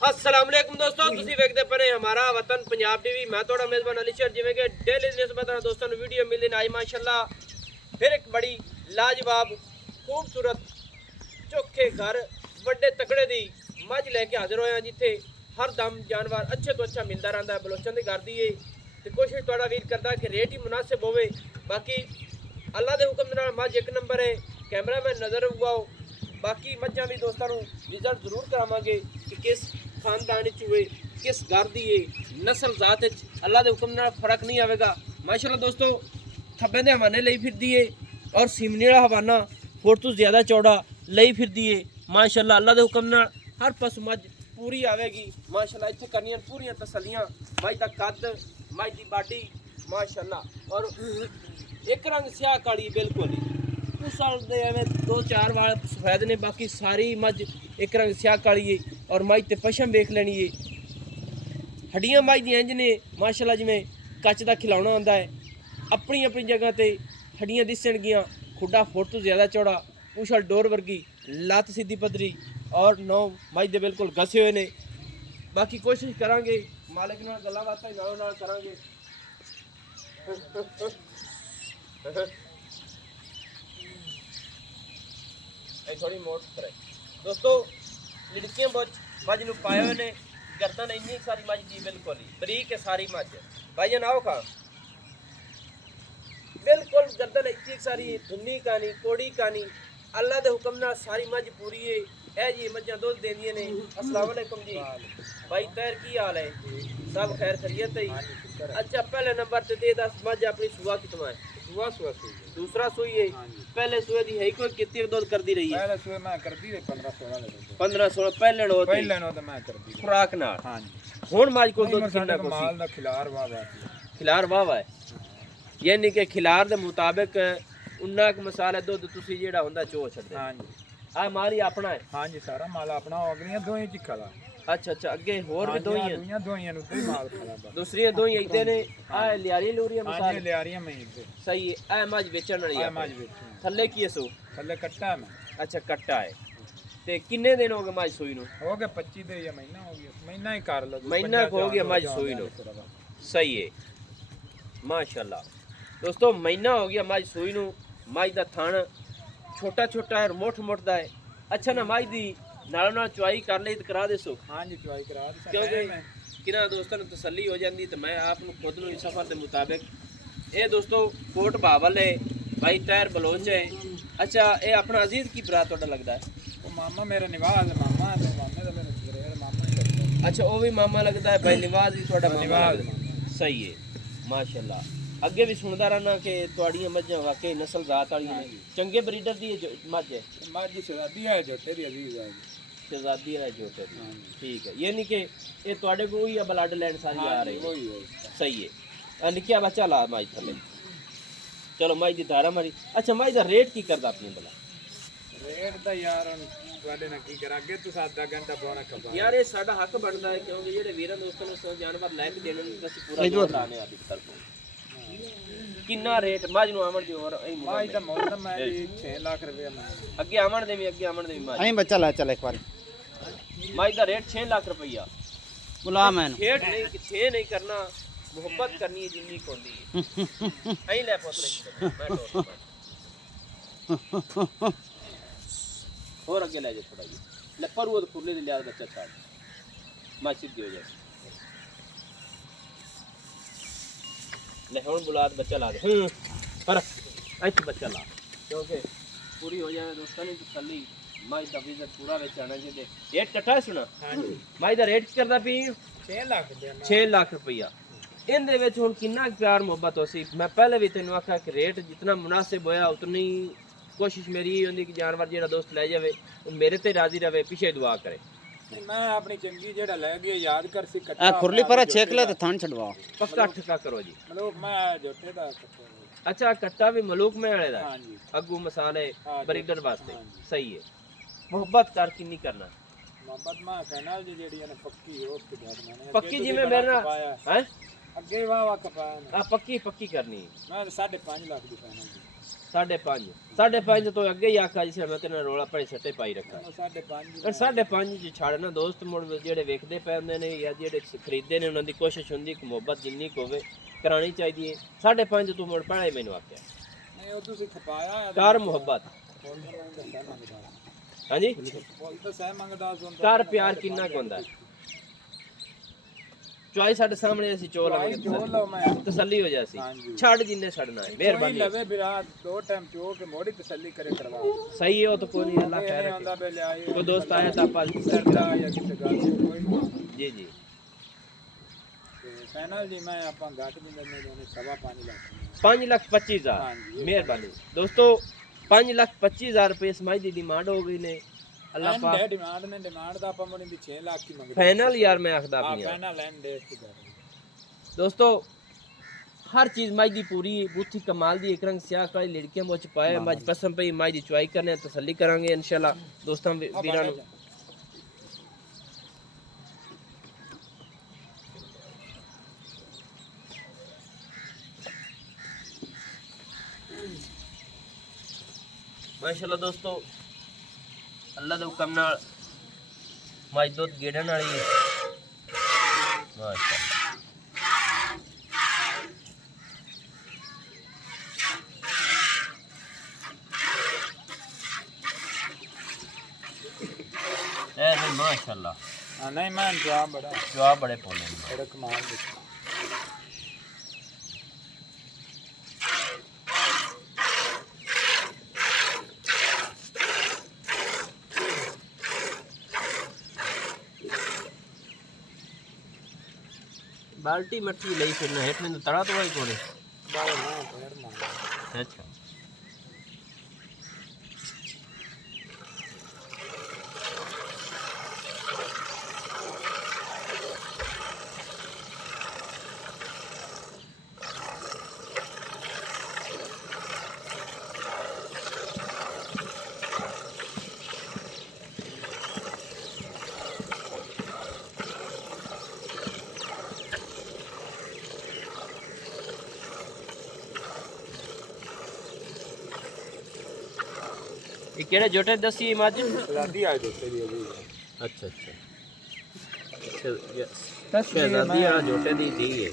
अस्सलाम वालेकुम दोस्तों, ਤੁਸੀਂ ਵੇਖਦੇ ਪਏ ਹਮਾਰਾ ਵਤਨ ਪੰਜਾਬ ਟੀਵੀ। ਮੈਂ ਤੁਹਾਡਾ ਮੇਜ਼ਬਾਨ ਅਲੀ ਸ਼ਰ। ਜਿਵੇਂ ਕਿ ਡੇਲੀ ਨਿਸਬਤ ਨਾਲ ਦੋਸਤਾਂ ਨੂੰ ਵੀਡੀਓ ਮਿਲਦੀ ਨਾ ਮਾਸ਼ਾਅੱਲਾ ਫਿਰ ਇੱਕ ਬੜੀ ਲਾਜਵਾਬ ਖੂਬਸੂਰਤ ਚੋਖੇ ਘਰ ਵੱਡੇ ਤਕੜੇ ਦੀ ਮੱਝ ਲੈ ਕੇ ਹਾਜ਼ਰ ਹੋਇਆ, ਜਿੱਥੇ ਹਰ ਦਮ ਜਾਨਵਰ ਅੱਛੇ ਤੋਂ ਅੱਛਾ ਮਿਲਦਾ ਰਹਿੰਦਾ ਹੈ। ਬਲੋਚਨ ਦੀ ਘਰ ਦੀ ਏ ਤੇ ਕੋਸ਼ਿਸ਼ ਤੁਹਾਡਾ ਵੀਰ ਕਰਦਾ ਕਿ ਰੇਟ ਹੀ ਮੁਨਾਸਿਬ ਹੋਵੇ। ਬਾਕੀ ਅੱਲਾ ਦੇ ਹੁਕਮ ਨਾਲ ਮੱਝ ਇੱਕ ਨੰਬਰ ਹੈ। ਕੈਮਰਾਮੈਨ ਨਜ਼ਰ ਰਖਵਾਓ। बाकी मझा भी दोस्तों विजिट जरूर करावांगे कि किस खानदान हुए, किस घर दी नस्ल जात अल्लाह के हुक्म नाल फर्क नहीं आएगा। माशाल्लाह दोस्तों थब्बे दे हवाने लई फिरदी है और सीमने वाला हवाना होर तो ज़्यादा चौड़ा लई फिरदी है। माशाल्लाह अल्लाह के हुक्म नाल हर पास मझ पूरी आवेगी। माशाल्लाह इत्थे करनियां पूरियां तसलियां। मझ दा कद, मझ दी बाडी माशाल्लाह और एक रंग स्याह काली बिल्कुल उस साल दे एवं दो चार वाल सफेद ने, बाकी सारी मझ एक रंग स्याह काली है। और मझ ते पशम वेख लेनी है। हड्डियां मझ दी इंज ने माशाल्लाह जिवें कच दा खिलौना होंदा है। अपनी अपनी जगह ते हड्डियां दिसणगियां। खुड्डा फुट तो ज़्यादा चौड़ा, उछल डोर वर्गी, लत्त सीधी पदरी और नौ मझ दे बिल्कुल घसे हुए ने। बाकी कोशिश करांगे मालिक नाल गल्लां बातां नालों नाल करांगे। थोड़ी मोट करे दोस्तों, लड़कियां मझ नूं पाए हुए ने। गर्दन इन्नी सारी मझ दी बिल्कुल ही बरीक है सारी मझ। भाई नाओ खा बिल्कुल गर्दन इतनी सारी धुन्नी कानी कोड़ी कानी। अल्लाह के हुक्म नाल सारी मझ पूरी है। ए जी मझां दुध देंदियां ने। अस्सलाम वालेकुम जी भाई तैर की हाल है? सब खैर खैरियत है? अच्छा पहले नंबर ते दे दस मझ अपनी सुआ कितना है? सुआ दूसरा सुई है। पहले सुए दी है कोई कितनी दूध कर दी रही है? पहले सुए मैं कर दी 15-16 पहले नो तो मैं कर दी खुराक नाल। हां जी हुन मझ को दूध कितना को माल दा खिलार वाह है। यानी कि खिलार दे मुताबिक उन्ना क मसाला दूध तुसी जेड़ा हुंदा चो छड्डे। हां जी आ माल ही अपना है? हां जी सारा माल अपना हो गईयां दोई चिक्का दा। अच्छा अच्छा अगे होर भी दोइयां नु ते माल खड़ा दूसरी दोई इते ने। आ लियारी लूरियां मसाला? हां जी लियारियां में इते सही है। आ मझ बेचण वाली है? मझ बेचण थल्ले की सो थल्ले कट्टा में? अच्छा कट्टा है। ते किन्ने दिन हो गए मझ सोई नु? हो गए 25 दिन या महीना हो गया। महीना ही कर लो, महीना हो गया मझ सोई नु। सही है माशाल्लाह दोस्तों, महीना हो गया मझ सोई नु। मझ दा थण छोटा छोटा है, मोट मोट दा है। अच्छा ना मझ दी नालों नाल चुआई कर ले तो करा देसो? हां जी चुआई करा दे क्योंकि किना दोस्तों ने तसल्ली हो जाती। तो मैं आप खुद नु सफर के मुताबिक ये दोस्तों कोट बावल है भाई तैर बलोच है। अच्छा ये अपना अजीज की भरा तोड़ा लगता है? वो मामा मेरा निवाज मामा है, मामे दा मेरा मेरा मामा ही लगता है। अच्छा वो भी मामा लगता है भाई निवाज ही तोड़ा निवाज। सही है माशाल्लाह। अगे भी सुनता रहना कि तुहाड़ियां मझां वाकई नस्ल जात वाली ने। चंगे ब्रीडर दी मझ है? मझ शहजादी है जोटे दी अजीज है। शहजादी है जोटे दी ठीक है। यानी कि ये तुहाडे को ही ब्लड लाइन सारी आ रही है। सही है। निक्किया बच्चा ला मझ थले चलो मझ दी धारा मारी। अच्छा मझ दा रेट की करदा अपनी भला? रेट दा यार तुहाडे ना की कर अगे तो आधा घंटा पौना खपा यार ये साडा हक बनदा है क्योंकि जेडे वीरां दोस्तां ने सो जानवर लैके देने ने ਅਸੀਂ पूरा जोर लाने आ दी तरफ। किन्ना रेट मझ नु आमण दी? और मझ दा मुੱਲ मैं 6 लाख रुपया अगे आमण दे भी मझ अहीं बच्चा ला चल एक बार। मझ दा रेट 6 लाख रुपया। बुला मैं खेड नहीं कि 6 नहीं करना, मोहब्बत करनी है जिंदगी कोंदी है। अहीं ले पोतरे मैं टोर और आगे ले जा थोड़ा ये ले पर वो खुले दे लिया बच्चा छाड़ मैं सीधी हो जाए ले हुन बुलाद बच्चा ला दे पर ऐसे बच्चा ला क्योंकि पूरी हो जाए दोस्तों ने तसल्ली। मझ दा विजिट पूरा विच आना जे रेट कट्ठा है सुना। हां जी मझ दा रेट करदा पी 6 लाख रुपया। 6 लाख रुपया इनदे विच हुन किन्ना प्यार मोहब्बत होसी। मैं पहले भी तैनूं आखा कि रेट जितना मुनासिब होया उतनी कोशिश मेरी ये होंदी कि जानवर जेड़ा दोस्त ले जावे वो मेरे ते राजी रहे, पीछे दुआ करे। मैं अपनी चंगी जेड़ा ले गया याद कर सी कट्टा आ खुरली पर छेक ले ते थान छडवाओ पक्का ठका करो जी। मतलब मैं जोटे दा अच्छा कट्टा भी मलूक में वाले दा? हां जी अगू मसाले ब्रीडर वास्ते। सही है। मोहब्बत कर किन्नी करना? मोहब्बत मां फैनल जी जेड़ी है पक्की उस के बाद मैंने पक्की जिवें मेरा हैं अगे वाह वाह कपाया ना पक्की करनी मैं 5.5 लाख दी फैनल दी 5.5 5.5 तो अगे ही आखा जिसे मैं तेरे रोला पड़े सट्टे पाई रखा 5.5 च छाड़ना दोस्त मुड़ जेड़े वेखदे पे हुंदे ने या जेड़े खरीददे ने उन्हां दी कोशिश हुंदी कि मोहब्बत जिन्नी होवे करानी चाहिए 5.5 तू मुड़ पड़ा मैनू आख्या नहीं ओ तुसी खपाया कार मोहब्बत हां जी तो सह मंगदा कार प्यार किन्ना क हुंदा चॉइस साडे सामने ऐसी चोल आवे तसल्ली हो जासी छाड़ जिन्ने छड़ना है मेहरबानी लवे बिरा दो टाइम चो के मोड़ी तसल्ली करे करवा सही है वो तो कोई नहीं अल्लाह खैर आंदा बे ले आए कोई दोस्त आया था पास सरदा या किसी गाल कोई जी जी फाइनल जी मैं आपा घाट भी लेने दोने 5,25,000 मेहरबानी दोस्तों 5,25,000 रुपए इस माई दी डिमांड हो गई ने अल्लाह पाक डिमांड ने डिमांड दा आपा मोनी 6 लाख की मंगदे फाइनल यार मैं आखदा अपनी फाइनल एंड डेट की दोस्तों हर चीज माई दी पूरी बूथी कमाल दी एक रंग स्याह काली लड़कियां मुझ पाए मज पसंद पई माई दी चुआई करने तसल्ली करांगे इंशाल्लाह दोस्तों वीरां नु माशाल्लाह दोस्तों अल्लाह दे हुक्म नाल माई दुध गेड़न वाली है माशाल्लाह नहीं माशाल्लाह नहीं मैं जवाब बड़े पोले बड़े कमाल दे बाल्टी मट्टी लई फिरना हेठ में तो तड़ा तो आई कोने अच्छा ये केड़े जोटे दसी मज शहजादी आए जोटे दी अच्छा अच्छा अच्छा यस शहजादी आ जोटे दी थी है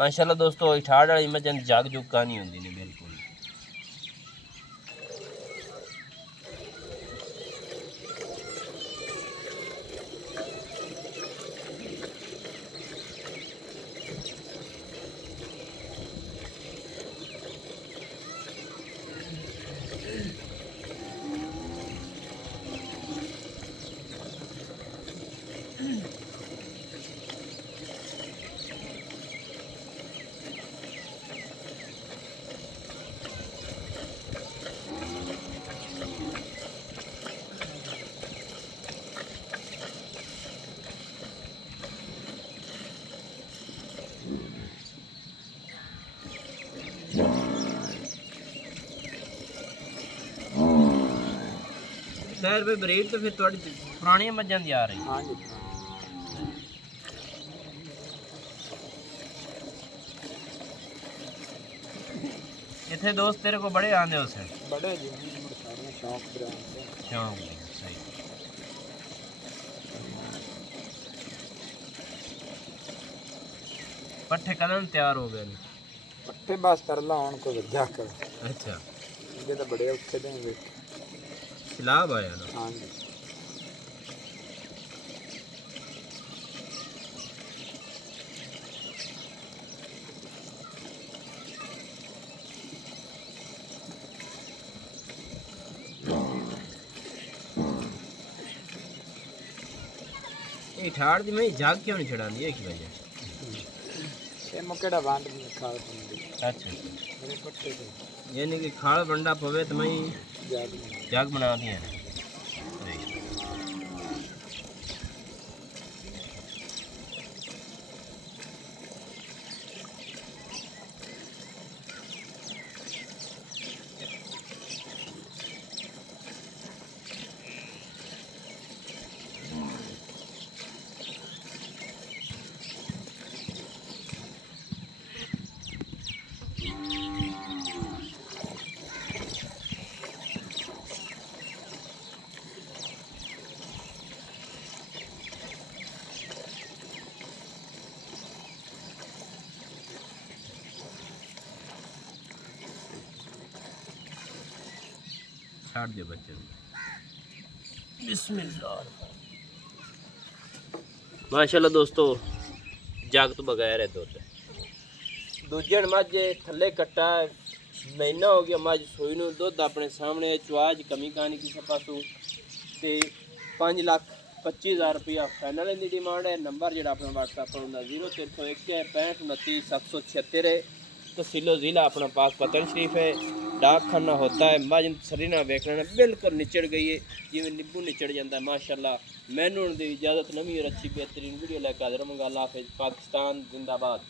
माशाल्लाह दोस्तों ठाड़ वाली मजन जग जुग कहानी होंदी ने बिल्कुल खैर भाई ब्रीड तो फिर थोड़ी पुरानी मज्जां दी आ रही हां जी इतने दोस्त तेरे को बड़े आंदे उसे बड़े जी शौक शौक सही पट्ठे कदम तैयार हो गए पट्ठे बस तरला होने को वजह कर अच्छा ये तो बड़े औखे देंगे खिलाफ आया ना हाँ जी ये ठाड़ दी मैं जाग क्यों नहीं छड़ानी है की वजह ये मकेड़ा बांध में खाल पड़ी अच्छा मेरे पट्टे पे यानी कि खाल बंडा पवे तो मैं जाग जाग बना दिया छाड़ दियो बच्चे बिस्मिल्लाह माशाल्लाह दोस्तों जाग तो बगैर है दुध दूजे मझ थले कट्टा महीना हो गया मझ सोई नूं दुध अपने सामने चवाज कमी कहानी किसी पासों तो 5,25,000 रुपया फाइनल की डिमांड है नंबर जो अपना व्हाट्सएप पर होंगे 0301 65 29 776 तहसीलो ज़िला अपना पाक पतन शरीफ है डाक खाना होता है मझ सरीना वेखना बिल्कुल निचड़ गई है जिमें नींबू निचड़ जाता है माशाल्लाह मैनू दी इजाज़त नवी और अच्छी बेहतरीन वीडियो लेकर हाजिर होंगे। अल्लाह हाफिज़। पाकिस्तान जिंदाबाद।